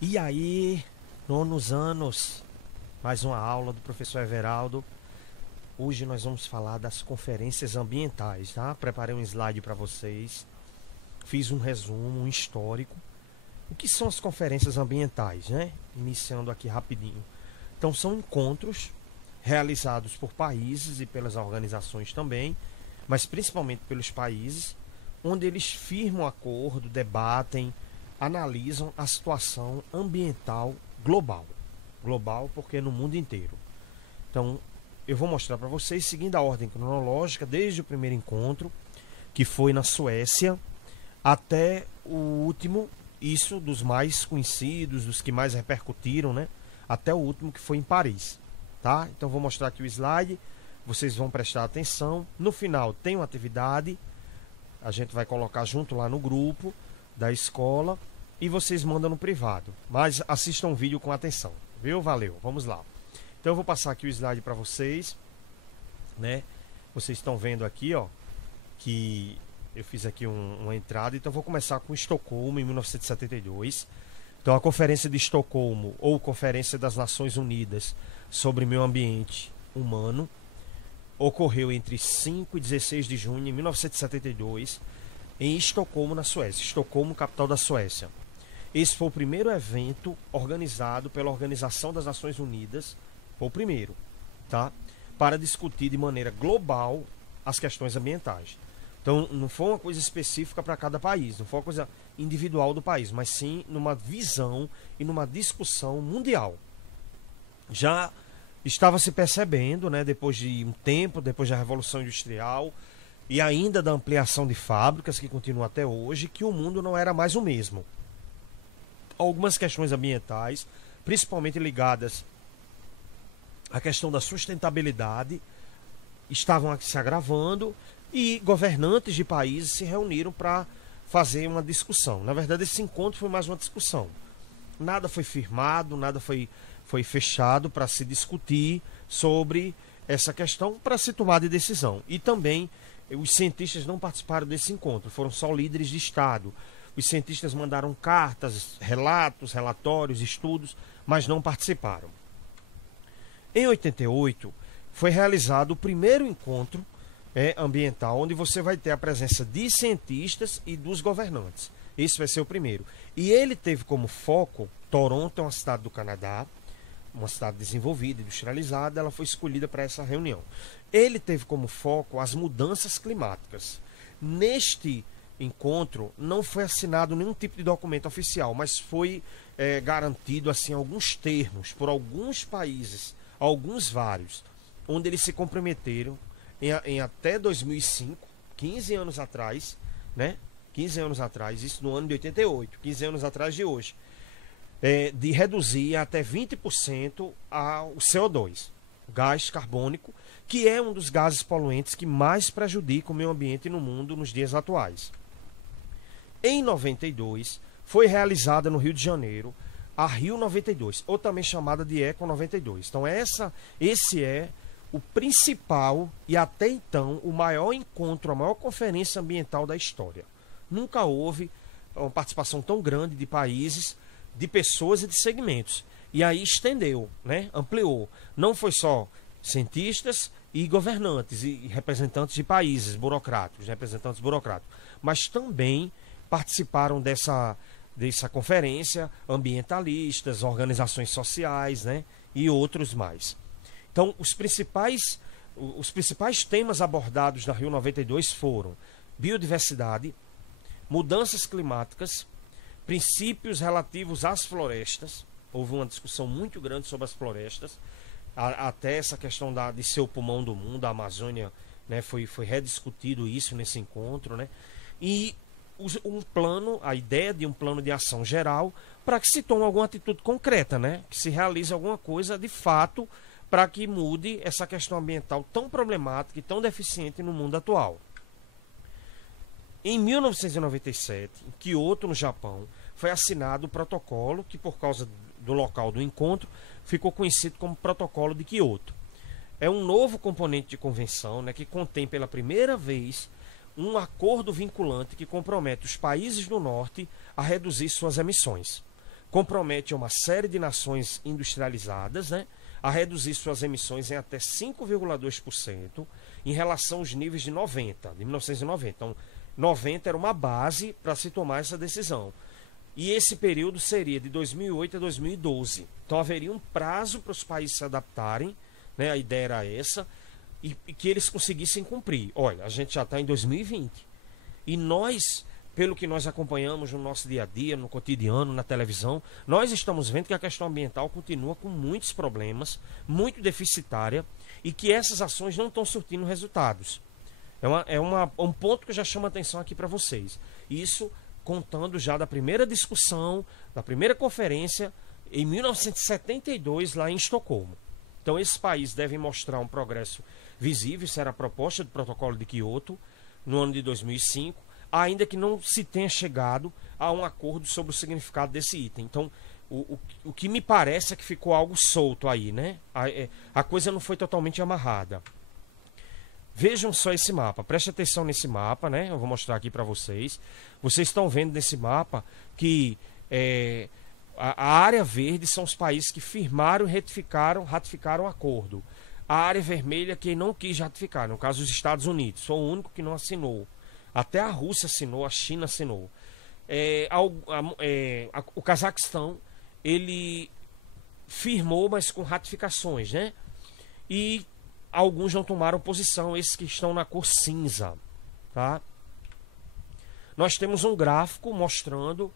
E aí, nonos anos, mais uma aula do professor Everaldo. Hoje nós vamos falar das conferências ambientais, tá? Preparei um slide para vocês, fiz um resumo, um histórico. O que são as conferências ambientais, né? Iniciando aqui rapidinho. Então são encontros realizados por países e pelas organizações também, mas principalmente pelos países, onde eles firmam acordo, debatem, analisam a situação ambiental global. Global porque é no mundo inteiro. Então, eu vou mostrar para vocês, seguindo a ordem cronológica, desde o primeiro encontro, que foi na Suécia, até o último, isso dos mais conhecidos, dos que mais repercutiram, né? Até o último que foi em Paris, tá? Então, vou mostrar aqui o slide, vocês vão prestar atenção. No final, tem uma atividade, a gente vai colocar junto lá no grupo da escola e vocês mandam no privado. Mas assistam o vídeo com atenção, viu? Valeu, vamos lá. Então eu vou passar aqui o slide para vocês, né? Vocês estão vendo aqui, ó, que eu fiz aqui uma entrada. Então eu vou começar com Estocolmo em 1972. Então a Conferência de Estocolmo, ou Conferência das Nações Unidas sobre Meio Ambiente Humano, ocorreu entre 5 e 16 de junho de 1972 em Estocolmo, na Suécia. Estocolmo, capital da Suécia. Esse foi o primeiro evento organizado pela Organização das Nações Unidas, foi o primeiro, tá? Para discutir de maneira global as questões ambientais. Então, não foi uma coisa específica para cada país, não foi uma coisa individual do país, mas sim numa visão e numa discussão mundial. Já estava se percebendo, né, depois de um tempo, depois da Revolução Industrial e ainda da ampliação de fábricas, que continua até hoje, que o mundo não era mais o mesmo. Algumas questões ambientais, principalmente ligadas à questão da sustentabilidade, estavam se agravando e governantes de países se reuniram para fazer uma discussão. Na verdade, esse encontro foi mais uma discussão. Nada foi firmado, nada foi fechado para se discutir sobre essa questão, para se tomar de decisão. E também os cientistas não participaram desse encontro, foram só líderes de Estado. Os cientistas mandaram cartas, relatos, relatórios, estudos, mas não participaram. Em 88, foi realizado o primeiro encontro ambiental, onde você vai ter a presença de cientistas e dos governantes. Esse vai ser o primeiro. E ele teve como foco, Toronto é uma cidade do Canadá, uma cidade desenvolvida, industrializada, ela foi escolhida para essa reunião. Ele teve como foco as mudanças climáticas. Neste encontro não foi assinado nenhum tipo de documento oficial, mas foi garantido assim alguns termos por alguns países, alguns vários, onde eles se comprometeram em até 2005, 15 anos atrás, né? 15 anos atrás, isso no ano de 88, 15 anos atrás de hoje, de reduzir até 20% o CO2, gás carbônico, que é um dos gases poluentes que mais prejudica o meio ambiente no mundo nos dias atuais. Em 92, foi realizada no Rio de Janeiro a Rio 92, ou também chamada de Eco 92. Então esse é o principal e até então o maior encontro, a maior conferência ambiental da história. Nunca houve uma participação tão grande de países, de pessoas e de segmentos. E aí estendeu, né? Ampliou. Não foi só cientistas e governantes e representantes de países burocráticos, representantes burocráticos, mas também participaram dessa conferência ambientalistas, organizações sociais, né? E outros mais. Então, os principais temas abordados na Rio 92 foram biodiversidade, mudanças climáticas, princípios relativos às florestas. Houve uma discussão muito grande sobre as florestas, até essa questão de ser o pulmão do mundo, a Amazônia, né, foi rediscutido isso nesse encontro, né? E a ideia de um plano de ação geral para que se tome alguma atitude concreta, né? Que se realize alguma coisa de fato para que mude essa questão ambiental tão problemática e tão deficiente no mundo atual. Em 1997, em Kyoto, no Japão, foi assinado o protocolo que, por causa do local do encontro, ficou conhecido como Protocolo de Kyoto. É um novo componente de convenção, né, que contém pela primeira vez um acordo vinculante que compromete os países do norte a reduzir suas emissões. compromete uma série de nações industrializadas, né, a reduzir suas emissões em até 5,2% em relação aos níveis de 1990. Então, 90 era uma base para se tomar essa decisão. E esse período seria de 2008 a 2012. Então, haveria um prazo para os países se adaptarem, né, a ideia era essa, e que eles conseguissem cumprir. Olha, a gente já está em 2020. E nós, pelo que nós acompanhamos no nosso dia a dia, no cotidiano, na televisão, nós estamos vendo que a questão ambiental continua com muitos problemas, muito deficitária, e que essas ações não estão surtindo resultados. Um ponto que eu já chamo a atenção aqui para vocês. Isso contando já da primeira discussão, da primeira conferência, em 1972, lá em Estocolmo. Então, esses países devem mostrar um progresso visível, isso era a proposta do Protocolo de Quioto, no ano de 2005, ainda que não se tenha chegado a um acordo sobre o significado desse item. Então, o que me parece é que ficou algo solto aí, né? A coisa não foi totalmente amarrada. Vejam só esse mapa, preste atenção nesse mapa, né? Eu vou mostrar aqui para vocês. Vocês estão vendo nesse mapa que a área verde são os países que firmaram e ratificaram o acordo. A área vermelha quem não quis ratificar, no caso os Estados Unidos, foi o único que não assinou. Até a Rússia assinou, a China assinou. O Cazaquistão, ele firmou, mas com ratificações, né? E alguns não tomaram posição, esses que estão na cor cinza, tá? Nós temos um gráfico mostrando,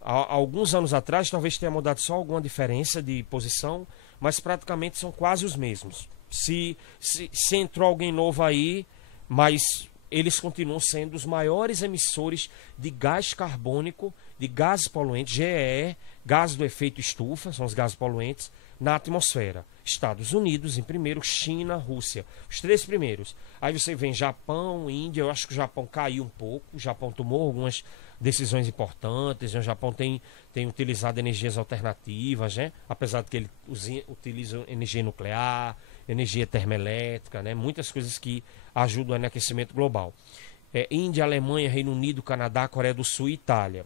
há alguns anos atrás, talvez tenha mudado só alguma diferença de posição, mas praticamente são quase os mesmos. Se entrou alguém novo aí, mas eles continuam sendo os maiores emissores de gás carbônico, de gases poluentes, GEE, gases do efeito estufa, são os gases poluentes, na atmosfera. Estados Unidos em primeiro, China, Rússia, os três primeiros. Aí você vem Japão, Índia, eu acho que o Japão caiu um pouco, o Japão tomou algumas decisões importantes, né? O Japão tem utilizado energias alternativas, né? Apesar de que ele utiliza energia nuclear, energia termoelétrica, né? Muitas coisas que ajudam no aquecimento global. Índia, Alemanha, Reino Unido, Canadá, Coreia do Sul e Itália.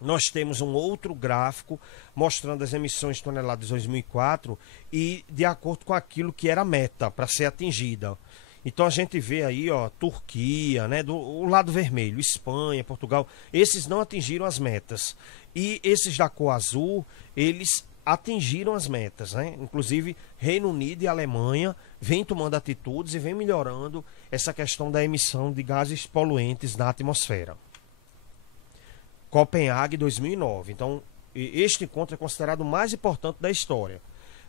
Nós temos um outro gráfico mostrando as emissões de toneladas de 2004 e de acordo com aquilo que era a meta para ser atingida. Então a gente vê aí, ó, Turquia, né, o lado vermelho, Espanha, Portugal, esses não atingiram as metas. E esses da cor azul, eles atingiram as metas, né? Inclusive Reino Unido e Alemanha vêm tomando atitudes e vêm melhorando essa questão da emissão de gases poluentes na atmosfera. Copenhague 2009. Então, este encontro é considerado o mais importante da história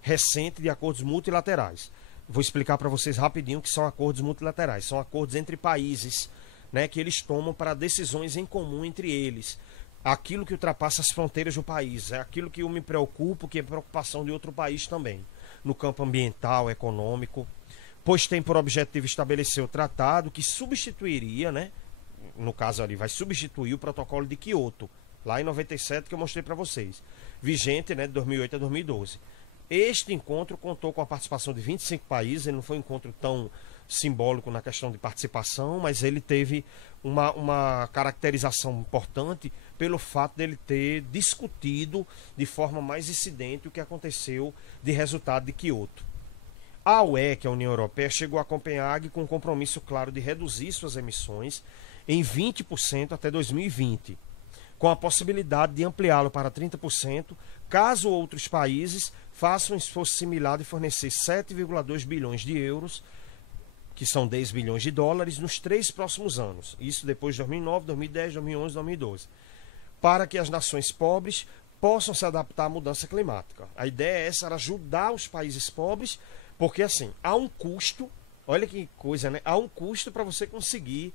recente de acordos multilaterais. Vou explicar para vocês rapidinho o que são acordos multilaterais. São acordos entre países, né, que eles tomam para decisões em comum entre eles. Aquilo que ultrapassa as fronteiras do país. É aquilo que eu me preocupo, que é preocupação de outro país também. No campo ambiental, econômico. Pois tem por objetivo estabelecer o tratado que substituiria, né, no caso ali, vai substituir o protocolo de Quioto, lá em 97, que eu mostrei para vocês, vigente, né, de 2008 a 2012. Este encontro contou com a participação de 25 países, ele não foi um encontro tão simbólico na questão de participação, mas ele teve uma caracterização importante pelo fato dele ter discutido de forma mais incidente o que aconteceu de resultado de Quioto. A UE, que é a União Europeia, chegou a Copenhague com um compromisso claro de reduzir suas emissões em 20% até 2020, com a possibilidade de ampliá-lo para 30%, caso outros países façam um esforço similar de fornecer 7,2 bilhões de euros, que são 10 bilhões de dólares, nos 3 próximos anos. Isso depois de 2009, 2010, 2011, 2012. Para que as nações pobres possam se adaptar à mudança climática. A ideia é essa, era ajudar os países pobres, porque assim, há um custo, olha que coisa, né? Há um custo para você conseguir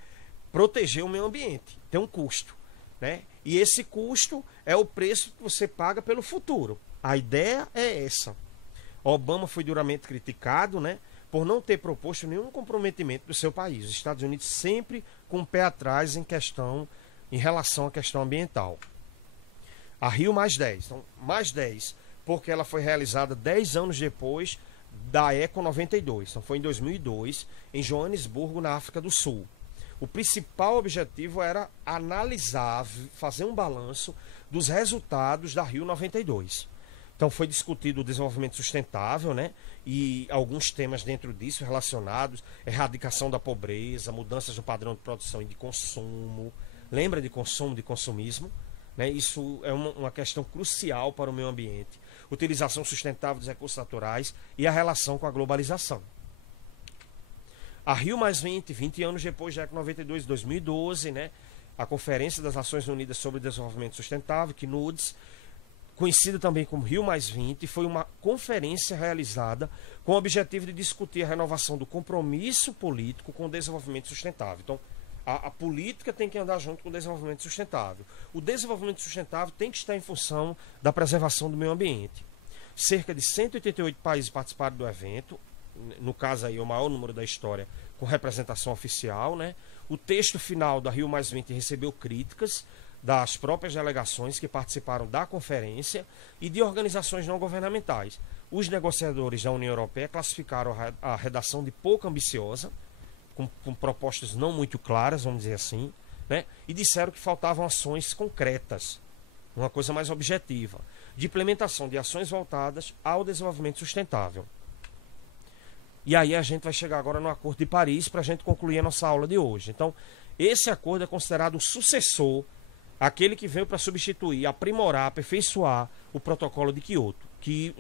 proteger o meio ambiente. Tem um custo, né? E esse custo é o preço que você paga pelo futuro. A ideia é essa. Obama foi duramente criticado, né, por não ter proposto nenhum comprometimento do seu país. Os Estados Unidos sempre com o pé atrás em relação à questão ambiental. A Rio +10. Então, +10, porque ela foi realizada 10 anos depois da Eco 92. Então, foi em 2002, em Joanesburgo, na África do Sul. O principal objetivo era analisar, fazer um balanço dos resultados da Rio 92. Então foi discutido o desenvolvimento sustentável, né? E alguns temas dentro disso relacionados, erradicação da pobreza, mudanças no padrão de produção e de consumo. Lembra de consumo, de consumismo? Né? Isso é uma questão crucial para o meio ambiente. Utilização sustentável dos recursos naturais e a relação com a globalização. A Rio+20, 20 anos depois da Eco 92, 2012, né? A Conferência das Nações Unidas sobre Desenvolvimento Sustentável, CNUDS, conhecida também como Rio+20, foi uma conferência realizada com o objetivo de discutir a renovação do compromisso político com o desenvolvimento sustentável. Então, a política tem que andar junto com o desenvolvimento sustentável. O desenvolvimento sustentável tem que estar em função da preservação do meio ambiente. Cerca de 188 países participaram do evento, no caso aí o maior número da história, com representação oficial, né? O texto final da Rio+20 recebeu críticas das próprias delegações que participaram da conferência e de organizações não governamentais. Os negociadores da União Europeia classificaram a redação de pouco ambiciosa, com propostas não muito claras, vamos dizer assim, né? E disseram que faltavam ações concretas, uma coisa mais objetiva, de implementação de ações voltadas ao desenvolvimento sustentável. E aí a gente vai chegar agora no Acordo de Paris para a gente concluir a nossa aula de hoje. Então, esse acordo é considerado o sucessor, aquele que veio para substituir, aprimorar, aperfeiçoar o protocolo de Kyoto, que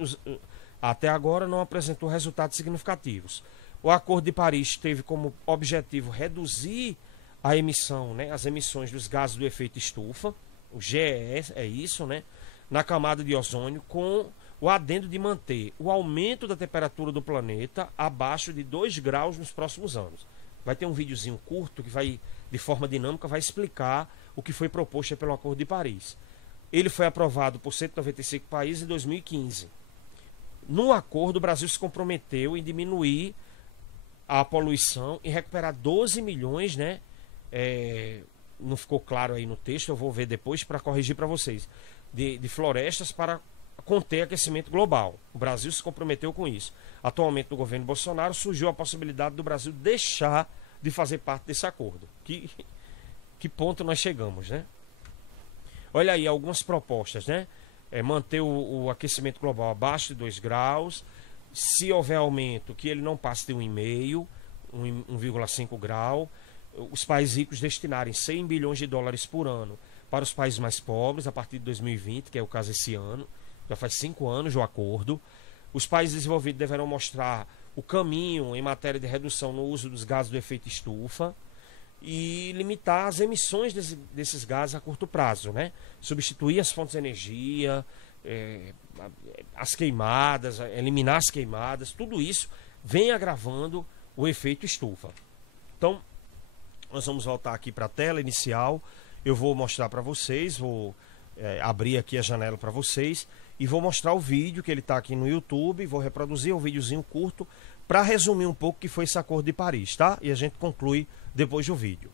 até agora não apresentou resultados significativos. O Acordo de Paris teve como objetivo reduzir a emissão, né, as emissões dos gases do efeito estufa, o GEE, é isso, né, na camada de ozônio, com o adendo de manter o aumento da temperatura do planeta abaixo de 2 graus nos próximos anos. Vai ter um videozinho curto que vai, de forma dinâmica, vai explicar o que foi proposto pelo Acordo de Paris. Ele foi aprovado por 195 países em 2015. No acordo, o Brasil se comprometeu em diminuir a poluição e recuperar 12 milhões, né? Não ficou claro aí no texto, eu vou ver depois para corrigir para vocês, de florestas para conter aquecimento global. O Brasil se comprometeu com isso. Atualmente, no governo Bolsonaro, surgiu a possibilidade do Brasil deixar de fazer parte desse acordo. Que ponto nós chegamos, né? Olha aí algumas propostas, né? Manter o aquecimento global abaixo de 2 graus. Se houver aumento, que ele não passe de 1,5, 1,5 grau. Os países ricos destinarem 100 bilhões de dólares por ano para os países mais pobres, a partir de 2020, que é o caso esse ano. Já faz 5 anos o acordo. Os países desenvolvidos deverão mostrar o caminho em matéria de redução no uso dos gases do efeito estufa e limitar as emissões desses gases a curto prazo, né? Substituir as fontes de energia, as queimadas, eliminar as queimadas, tudo isso vem agravando o efeito estufa. Então, nós vamos voltar aqui para a tela inicial. Eu vou mostrar para vocês, vou abrir aqui a janela para vocês e vou mostrar o vídeo que ele está aqui no YouTube. Vou reproduzir um videozinho curto para resumir um pouco o que foi esse Acordo de Paris, tá? E a gente conclui depois do vídeo.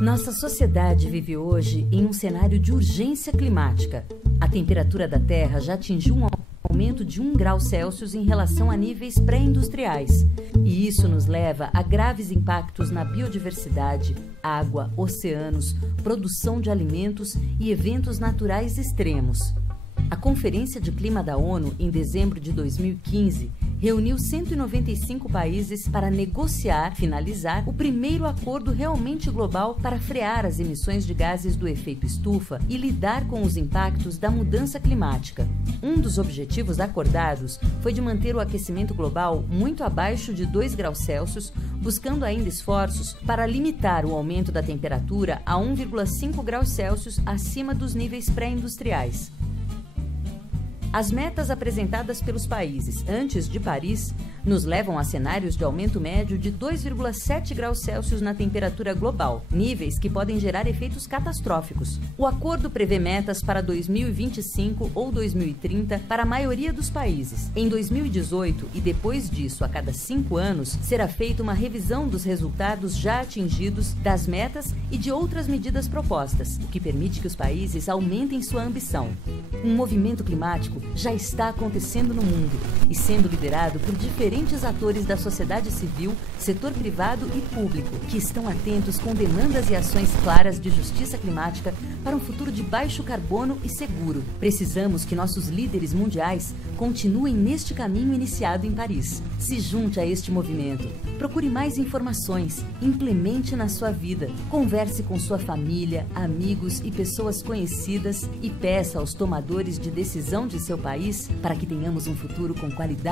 Nossa sociedade vive hoje em um cenário de urgência climática. A temperatura da Terra já atingiu um aumento de 1 grau Celsius em relação a níveis pré-industriais. E isso nos leva a graves impactos na biodiversidade, água, oceanos, produção de alimentos e eventos naturais extremos. A Conferência de Clima da ONU, em dezembro de 2015, reuniu 195 países para negociar, finalizar o primeiro acordo realmente global para frear as emissões de gases do efeito estufa e lidar com os impactos da mudança climática. Um dos objetivos acordados foi de manter o aquecimento global muito abaixo de 2 graus Celsius, buscando ainda esforços para limitar o aumento da temperatura a 1,5 graus Celsius acima dos níveis pré-industriais. As metas apresentadas pelos países antes de Paris nos levam a cenários de aumento médio de 2,7 graus Celsius na temperatura global, níveis que podem gerar efeitos catastróficos. O acordo prevê metas para 2025 ou 2030 para a maioria dos países. Em 2018 e depois disso, a cada 5 anos, será feita uma revisão dos resultados já atingidos, das metas e de outras medidas propostas, o que permite que os países aumentem sua ambição. Um movimento climático já está acontecendo no mundo e sendo liderado por diferentes atores da sociedade civil, setor privado e público, que estão atentos com demandas e ações claras de justiça climática para um futuro de baixo carbono e seguro. Precisamos que nossos líderes mundiais continuem neste caminho iniciado em Paris. Se junte a este movimento. Procure mais informações, implemente na sua vida, converse com sua família, amigos e pessoas conhecidas e peça aos tomadores de decisão de seu país para que tenhamos um futuro com qualidade